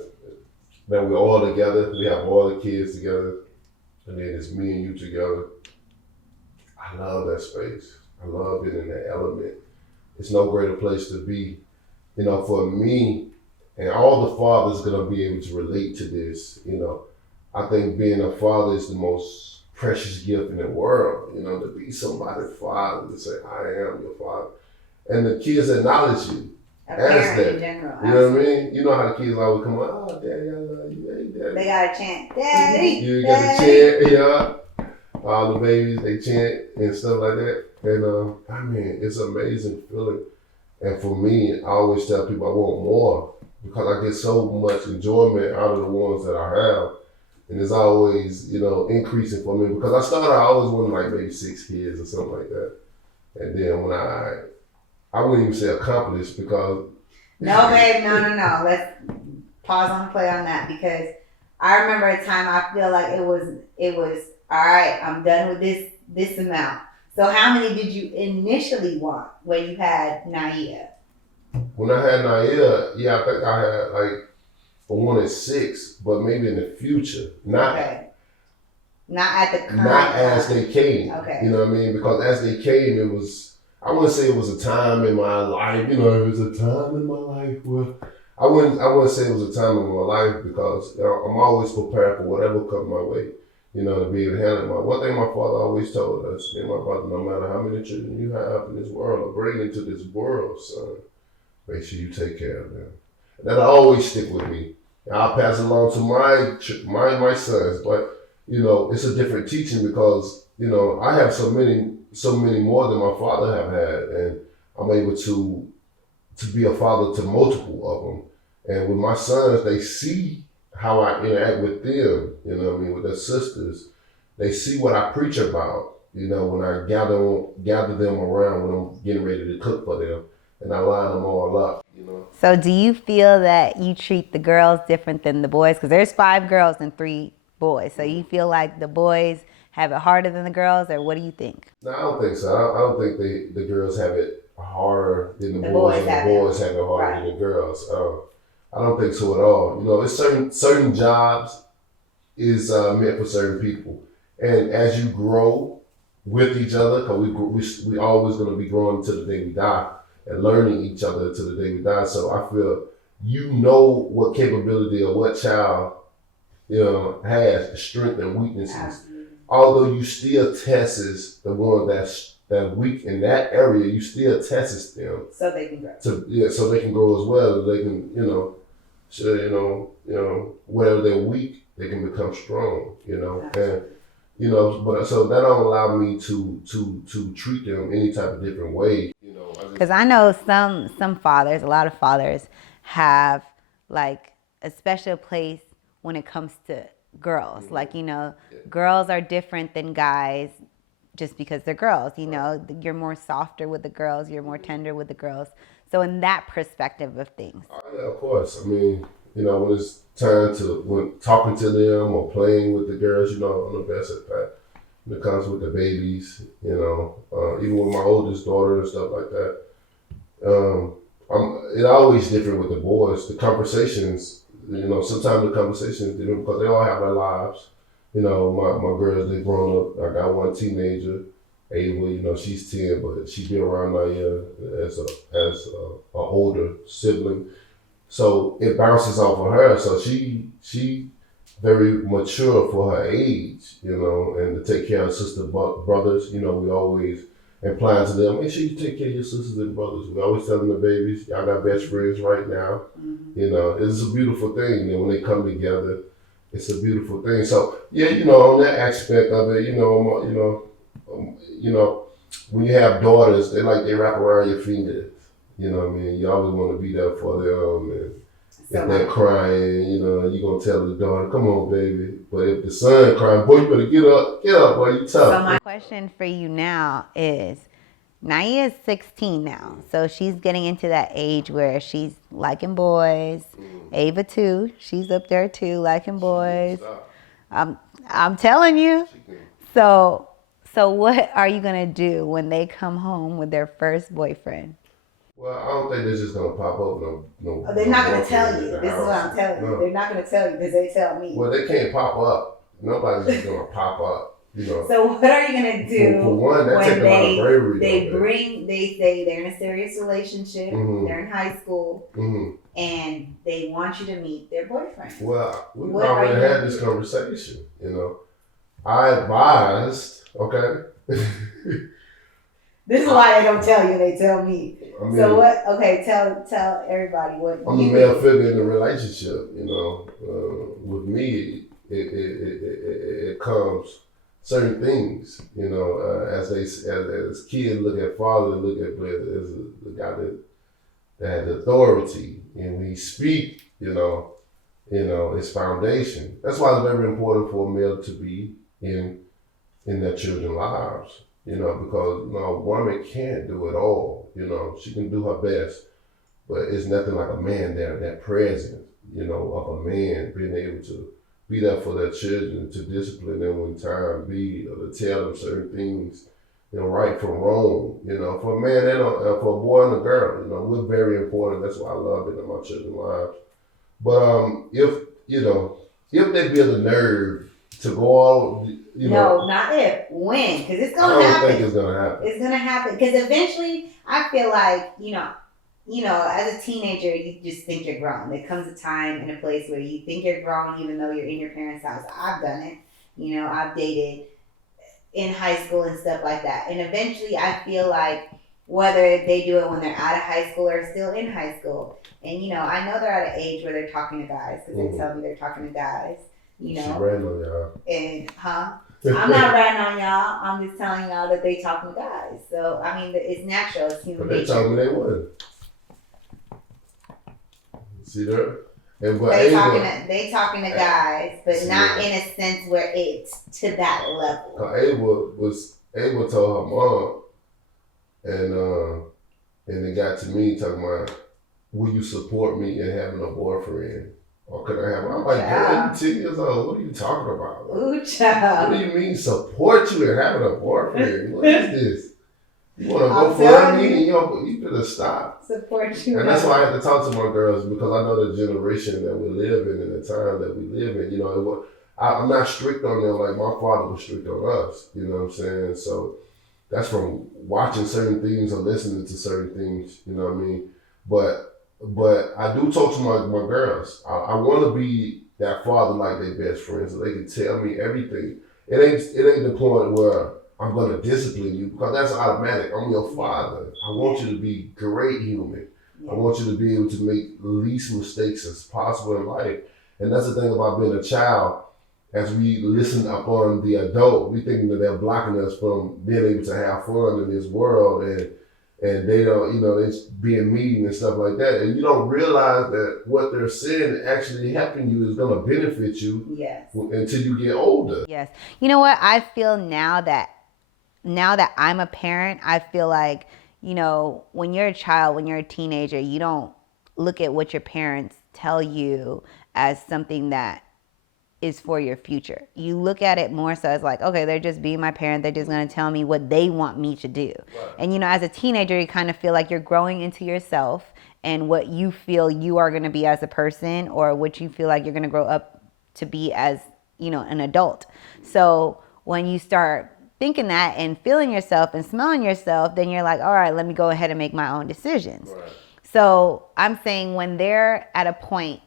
we're all together, we have all the kids together, and then it's me and you together. I love that space. I love being in that element. It's no greater place to be. For me, and all the fathers gonna be able to relate to this. I think being a father is the most precious gift in the world. To be somebody's father, to say, I am your father. And the kids acknowledge you as that. In general, you know what I mean? You know how the kids always come on, oh, daddy, I love you. Hey, daddy. They gotta chant, daddy. You got to chant, yeah. All the babies, they chant and stuff like that. And it's an amazing feeling. And for me, I always tell people I want more because I get so much enjoyment out of the ones that I have. And it's always, increasing for me because I always wanted like maybe 6 kids or something like that. And then when I wouldn't even say accomplished because. No, babe, no. Let's pause on the play on that because I remember a time I feel like it was all right, I'm done with this amount. So how many did you initially want when you had Naya? When I had Naya, yeah, I think I had I wanted 6, but maybe in the future. Not at the current Not as they came. Okay. You know what I mean? Because as they came, it was, I wouldn't say it was a time in my life, it was a time in my life where, I wouldn't say it was a time in my life because I'm always prepared for whatever comes my way. To be able to handle it. One thing my father always told us, me and my brother, no matter how many children you have in this world or bring into this world, son, make sure you take care of them. And that'll always stick with me. And I'll pass it along to my sons, but it's a different teaching because I have so many more than my father have had, and I'm able to be a father to multiple of them. And with my sons, they see how I interact with them, with their sisters. They see what I preach about, when I gather them around when I'm getting ready to cook for them, and I line them all up, So do you feel that you treat the girls different than the boys? Because there's 5 girls and 3 boys. So you feel like the boys have it harder than the girls, or what do you think? No, I don't think so. I don't think the girls have it harder than the boys, and the boys have it harder than the girls. I don't think so at all. It's certain jobs is meant for certain people, and as you grow with each other, because we always going to be growing until the day we die and learning each other until the day we die. So I feel what capability or what child has strength and weaknesses. Absolutely. Although you still test the one that's weak in that area, you still test them So they can grow. So they can grow as well. They can wherever they're weak, they can become strong. But so that don't allow me to treat them any type of different way. Because I know some fathers, a lot of fathers have like a special place when it comes to girls. Like, girls are different than guys just because they're girls. You're more softer with the girls, you're more tender with the girls. So in that perspective of things. Yeah, of course. I mean, when it's time when talking to them or playing with the girls, I'm the best at that. When it comes with the babies, even with my oldest daughter and stuff like that. It's always different with the boys. The conversations, sometimes the conversations different because they all have their lives. My girls, they grown up. I got one teenager, Ava, she's 10, but she been around my year as a older sibling. So it bounces off of her. So she very mature for her age, you know, and to take care of sister brothers. You know, we always implying to them, make sure you take care of your sisters and brothers. We always telling the babies, y'all got best friends right now. You know, it's a beautiful thing. And when they come together, it's a beautiful thing. So yeah, you know, on that aspect of it, you know, when you have daughters, they wrap around your fingers. You know what I mean? You always want to be there for them, and if they're crying, you know, you're gonna tell the daughter, "Come on, baby." But if the son crying, boy, you better get up, boy, you tough. So my question for you now is, Naya is 16 now, so she's getting into that age where she's liking boys. Ava too, she's up there too, liking boys. I'm telling you. So what are you gonna do when they come home with their first boyfriend? Well, I don't think they're just gonna pop up. No. They're not gonna tell you. This is what I'm telling you. They're not gonna tell you because they tell me. Well, they can't pop up. Nobody's just gonna pop up. You know. So what are you gonna do for one, that when take a lot of bravery, they say they're in a serious relationship, they're in high school, and they want you to meet their boyfriend? Well, we've already had this conversation. You know, I advised. Okay. This is why they don't tell you. They tell me. I mean, so what? Okay, tell everybody what. I'm a male figure in the relationship. You know, with me, it comes certain things. You know, as kids look at father, look at as the guy that has authority, and when he speak, you know, it's foundation. That's why it's very important for a male to be in their children's lives. You know, because, you know, a woman can't do it all. You know, she can do her best, but it's nothing like a man there, that presence, you know, of a man being able to be there for their children, to discipline them when time be, or to tell them certain things, you know, right from wrong. You know, for a man and for a boy and a girl, you know, we're very important. That's why I love it in my children's lives. But if they build a nerve to go on, no, not if, when, because it's gonna happen. I don't think it's gonna happen. It's gonna happen because eventually, I feel like you know, as a teenager, you just think you're grown. There comes a time and a place where you think you're grown, even though you're in your parents' house. I've done it. You know, I've dated in high school and stuff like that. And eventually, I feel like whether they do it when they're out of high school or still in high school, and you know, I know they're at an age where they're talking to guys because they tell me they're talking to guys. You know, she ran on y'all. And I'm not ratting on y'all. I'm just telling y'all that they talking to guys. So I mean, it's natural. It's human nature. But they told me they wouldn't. See there? And they talking to guys, but not in a sense where it's to that level. Ava told her mom, and it got to me talking about, will you support me in having a boyfriend? Or could I have? I'm like, girl, you're 10 years old. What are you talking about? Ooh, child. What do you mean support you in having a boyfriend? What is this? You want to go for me? You better stop. Support you. And that's why I had to talk to my girls, because I know the generation that we live in and the time that we live in. You know, I'm not strict on them like my father was strict on us. You know what I'm saying? So that's from watching certain things or listening to certain things. You know what I mean? But I do talk to my girls. I want to be that father like their best friend, so they can tell me everything. It ain't the point where I'm gonna discipline you, because that's automatic. I'm your father. I want you to be a great human. I want you to be able to make the least mistakes as possible in life. And that's the thing about being a child. As we listen upon the adult, we think that they're blocking us from being able to have fun in this world, and they don't, they're being mean and stuff like that. And you don't realize that what they're saying actually helping you is going to benefit you until you get older. Yes. You know what? I feel now that I'm a parent, I feel like, when you're a child, when you're a teenager, you don't look at what your parents tell you as something that is for your future. You look at it more so as like, okay, they're just being my parent. They're just going to tell me what they want me to do. Right. And, as a teenager, you kind of feel like you're growing into yourself and what you feel you are going to be as a person, or what you feel like you're going to grow up to be as, an adult. So when you start thinking that and feeling yourself and smelling yourself, then you're like, all right, let me go ahead and make my own decisions. Right. So I'm saying when they're at a point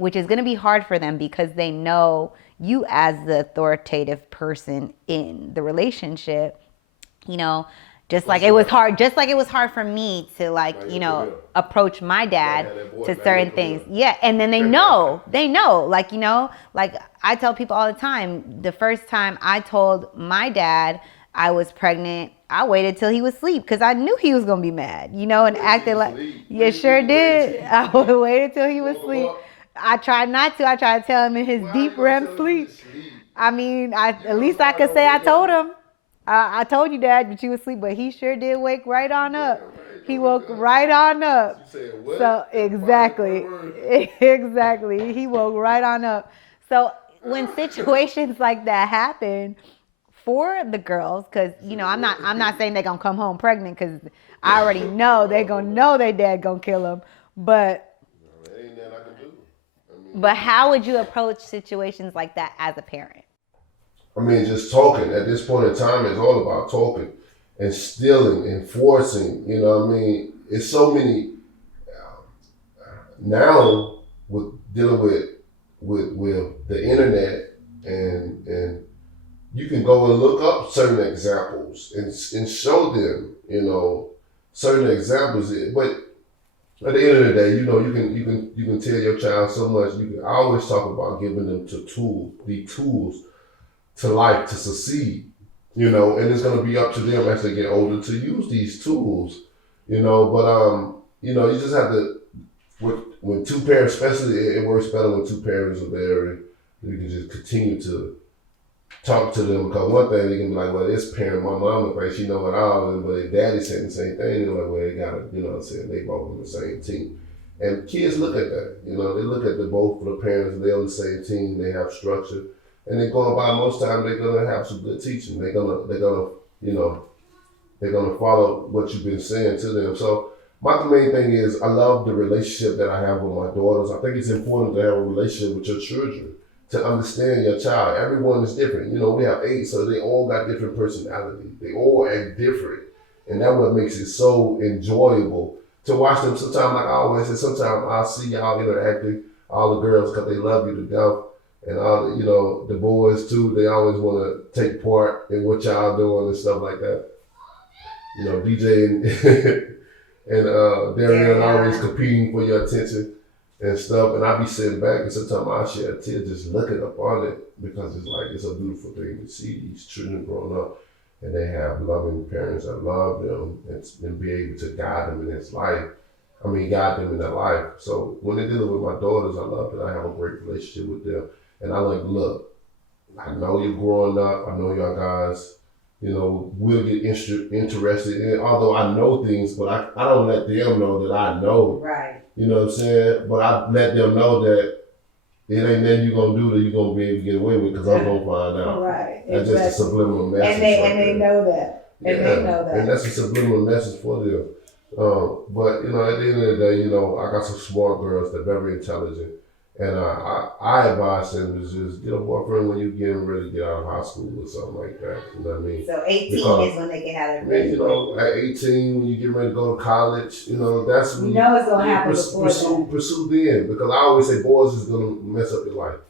which is going to be hard for them because they know you as the authoritative person in the relationship, you know, just like it was hard for me to approach my dad to certain things. Yeah. And then they know, like I tell people all the time, the first time I told my dad I was pregnant, I waited till he was asleep because I knew he was going to be mad, and acted like, yeah, sure did. I waited till he was asleep. I tried not to. I tried to tell him in his deep REM sleep. I mean, at least I could say I told him. I told you, Dad, that you was asleep, but he sure did wake right on up. He woke right on up. So exactly, exactly. He woke right on up. So when situations like that happen for the girls, because I'm not saying they're gonna come home pregnant, because I already know they're gonna know their dad gonna kill them. But how would you approach situations like that as a parent? I mean, just talking. At this point in time, it's all about talking, instilling, enforcing. You know what I mean? It's so many now with dealing with the internet, and you can go and look up certain examples and show them, certain examples. But at the end of the day, you can tell your child so much. I always talk about giving them the tools to life to succeed, and it's going to be up to them as they get older to use these tools, but you just have to, when two parents, especially it works better when two parents are there, and you can just continue to talk to them, because one thing they can be like, well, this parent, my mom, like, she know it all, but their daddy saying the same thing, they're like, well, they got to, they both on the same team. And kids look at that, they look at both of the parents, they're on the same team, they have structure. And they're going by, most times they're gonna have some good teaching. They're gonna follow what you've been saying to them. So my main thing is, I love the relationship that I have with my daughters. I think it's important to have a relationship with your children, to understand your child. Everyone is different. We have 8, so they all got different personalities. They all act different, and that's what makes it so enjoyable to watch them. Sometimes, like I always say, sometimes I see y'all interacting, all the girls, because they love you to death. And all the boys too, they always want to take part in what y'all doing and stuff like that. DJ and Darian always competing for your attention and stuff. And I be sitting back, and sometimes I shed a tear just looking up on it, because it's a beautiful thing to see these children growing up, and they have loving parents that love them and be able to guide them in this life. Guide them in their life. So when they're dealing with my daughters, I love that I have a great relationship with them. And I look, I know you're growing up. I know y'all guys, will get interested in it. Although I know things, but I don't let them know that I know. Right. You know what I'm saying? But I let them know that it ain't nothing you're going to do that you're going to be able to get away with, because I'm going to find out. Right. That's just a subliminal message. And they know that. And they know that. And that's a subliminal message for them. But, at the end of the day, I got some smart girls that are very intelligent. And I advise them to just get a boyfriend when you're getting ready to get out of high school or something like that. You know what I mean? So 18 is when they can have their at 18, when you get ready to go to college, that's when it's going to happen pursue then. Because I always say boys is going to mess up your life.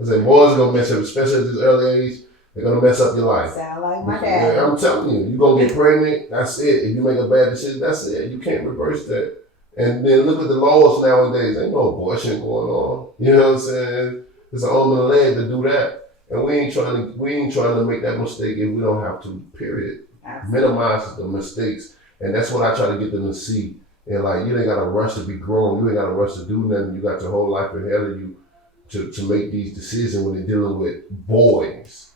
I say boys are going to mess up, especially at this early age, they're going to mess up your life. Sound like my dad. I'm telling you, you're going to get pregnant, that's it. If you make a bad decision, that's it. You can't reverse that. And then look at the laws nowadays. Ain't no abortion going on. You know what I'm saying? It's an arm and a leg to do that. And we ain't trying to make that mistake if we don't have to, period. Absolutely. Minimize the mistakes. And that's what I try to get them to see. And you ain't got to rush to be grown. You ain't got to rush to do nothing. You got your whole life ahead of you to make these decisions when they're dealing with boys.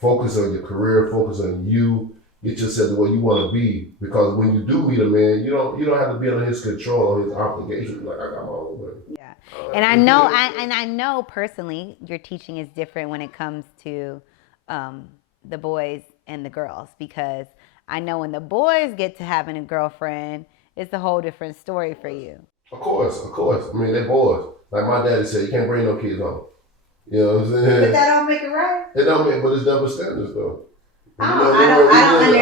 Focus on your career, focus on you. Get yourself to where you want to be, because when you do meet a man, you don't have to be under his control or his obligation. Like, I got my own way. Yeah, and I know personally, your teaching is different when it comes to the boys and the girls, because I know when the boys get to having a girlfriend, it's a whole different story for you. Of course. They're boys. Like my daddy said, you can't bring no kids home. You know what I'm saying? But that don't make it right. It don't make, but it's double standards though. I don't understand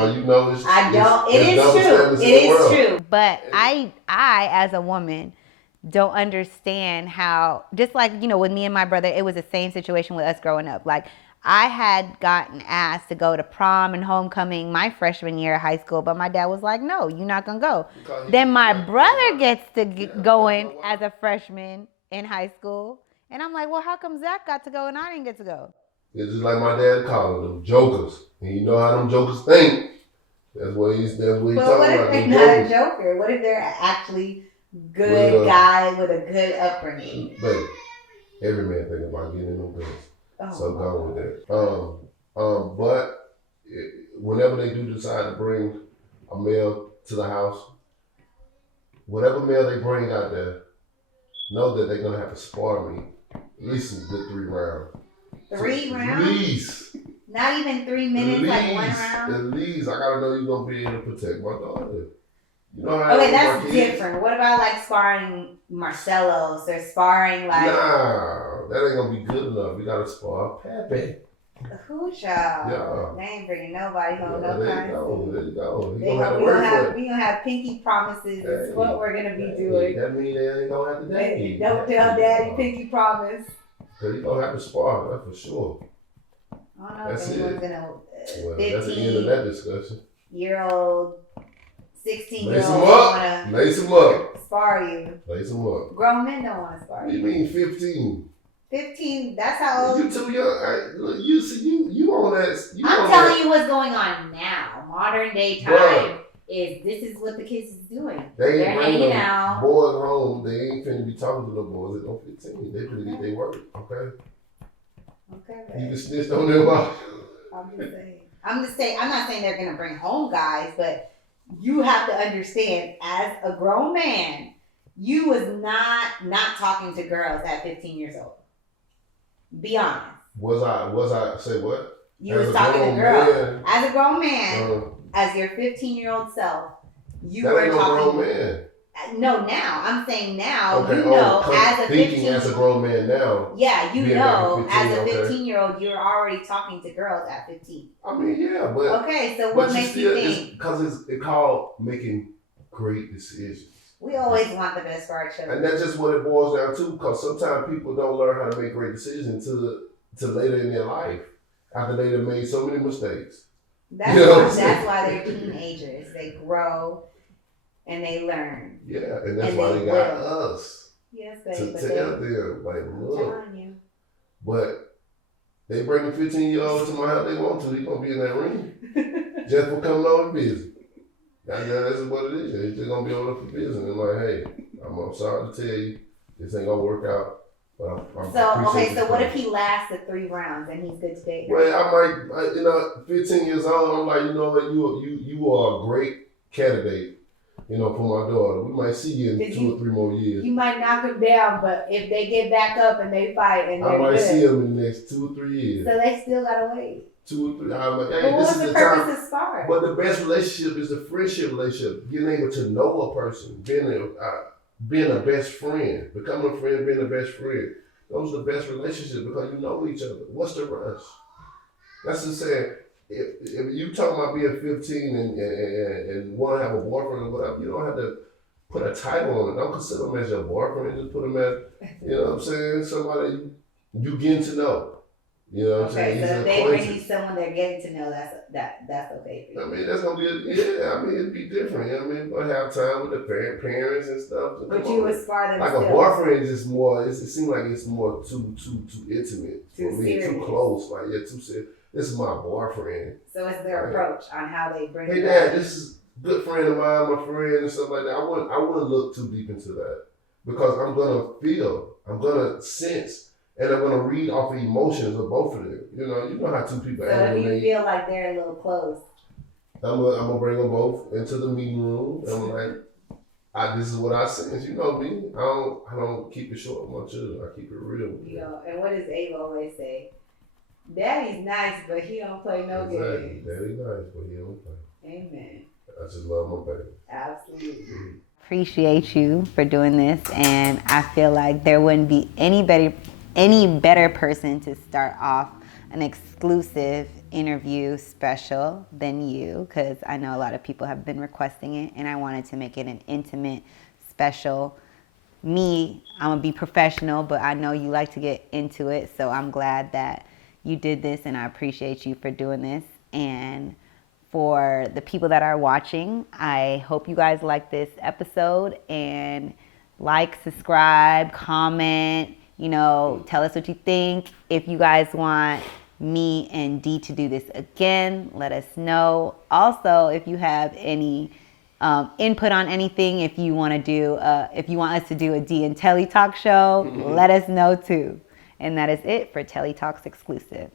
this double standard thing. It is true. But I as a woman don't understand how, just like, you know, with me and my brother, it was the same situation with us growing up. Like, I had gotten asked to go to prom and homecoming my freshman year of high school, but my dad was like, no, you're not going to go. Then my brother gets to go in as a freshman in high school. And I'm like, well, how come Zach got to go and I didn't get to go? It's just like my dad called them jokers. And you know how them jokers think. That's what he's talking about. But what if they're not a joker? What if they're actually good guy with a good upbringing? But every man think about getting in them guns. So go with that. But whenever they do decide to bring a male to the house, whatever male they bring out there, know that they're gonna have to spar me at least a good 3 rounds. 3 rounds? At least. Not even 3 minutes, like 1 round? At least. I gotta know you're gonna be able to protect my daughter. You know how okay, that's different. What about like sparring Marcelos or sparring like... Nah, that ain't gonna be good enough. We gotta spar Pepe. Who, child? Yeah. They ain't bringing nobody home. Yeah, no there you go. There you go. We gonna have pinky promises. Is what we're gonna be doing. That means they ain't gonna have to date. Don't tell daddy pinky promise. Cause you gonna have to spar, that's for sure. I don't know if anyone's gonna. Well, that's the end of that discussion. 15-year-old, 16-year-old wanna lace them up. Spar you. Lace them up. Grown men don't want to spar you. What do you mean 15? 15, that's how old. You too young. Look, you see, you on that. I'm telling you what's going on now. Modern day time is this is what the kids is doing. They're hanging out. Boys home, they ain't finna be talking to no boys at no 15. They finna get their work, okay? Okay. You can snitch on them out. I'm just saying, I'm not saying they're gonna bring home guys, but you have to understand, as a grown man, you was not talking to girls at 15 years old. Be honest. Was I say what? You was talking to girls. As a grown man, as your 15-year-old self, you were talking. That ain't no grown man. No, now. I'm saying now, as a 15... as a grown man now. Yeah, you know, as a 15-year-old, you're already talking to girls at 15. I mean, yeah, but... Okay, so what makes you think? Because it's called making great decisions. We always want the best for our children. And that's just what it boils down to, because sometimes people don't learn how to make great decisions till later in their life, after they have made so many mistakes. That's why they're teenagers. They grow and they learn. Yeah, and that's why they got us. Yes, baby. To tell them, like, look. But they bring a 15-year-old to my house, they want to. He gonna be in that ring. Just for coming over busy. That's what it is. They're just gonna be over for business. And like, hey, I'm sorry to tell you, this ain't gonna work out. But so what if he lasts the 3 rounds and he's good to date? Well, I might, 15 years old, I'm like, you know what, you are a great candidate, for my daughter. We might see you in 2 or 3 more years. You might knock him down, but if they get back up and they fight and I might see him in the next 2 or 3 years. So they still gotta wait. 2 or 3. I'm like, hey, but this is the the purpose time. of sparring? But the best relationship is the friendship relationship. Getting able to know a person, being a best friend, becoming a friend, being a best friend. Those are the best relationships because you know each other. What's the rush? That's just saying, if you talking about being 15 and want to have a boyfriend or whatever, you don't have to put a title on it. Don't consider them as your boyfriend. Just put them as, you know what I'm saying, somebody you getting to know. You know what I'm saying? Okay, so if they bring you someone they're getting to know, that's okay for you. I mean, that's going to be, it'd be different. You know what I mean? You're going to have time with the parents and stuff. But you would spar them like still. A boyfriend is just more, it seems like it's more too intimate for me, too close. Like, too serious. This is my boyfriend. So it's their approach on how they bring hey, Dad, this is a good friend of mine, my friend, and stuff like that. I wouldn't look too deep into that because I'm going to sense. And I'm gonna read off the emotions of both of them. You know how 2 people act. So if you feel like they're a little close, I'm gonna bring them both into the meeting room. And I'm like, this is what I sense. You know me. I don't keep it short with my children. I keep it real. And what does Ava always say? Daddy's nice, but he don't play no games. Daddy's nice, but he don't play. Amen. I just love my baby. Absolutely. Appreciate you for doing this, and I feel like there wouldn't be any better person to start off an exclusive interview special than you, because I know a lot of people have been requesting it, and I wanted to make it an intimate, special me, I'm gonna be professional, but I know you like to get into it. So I'm glad that you did this, and I appreciate you for doing this. And for the people that are watching, I hope you guys like this episode, and like, subscribe, comment, tell us what you think. If you guys want me and Dee to do this again, let us know. Also, if you have any input on anything, if you want us to do a Dee and Telly talk show, let us know too. And that is it for Telly Talks Exclusive.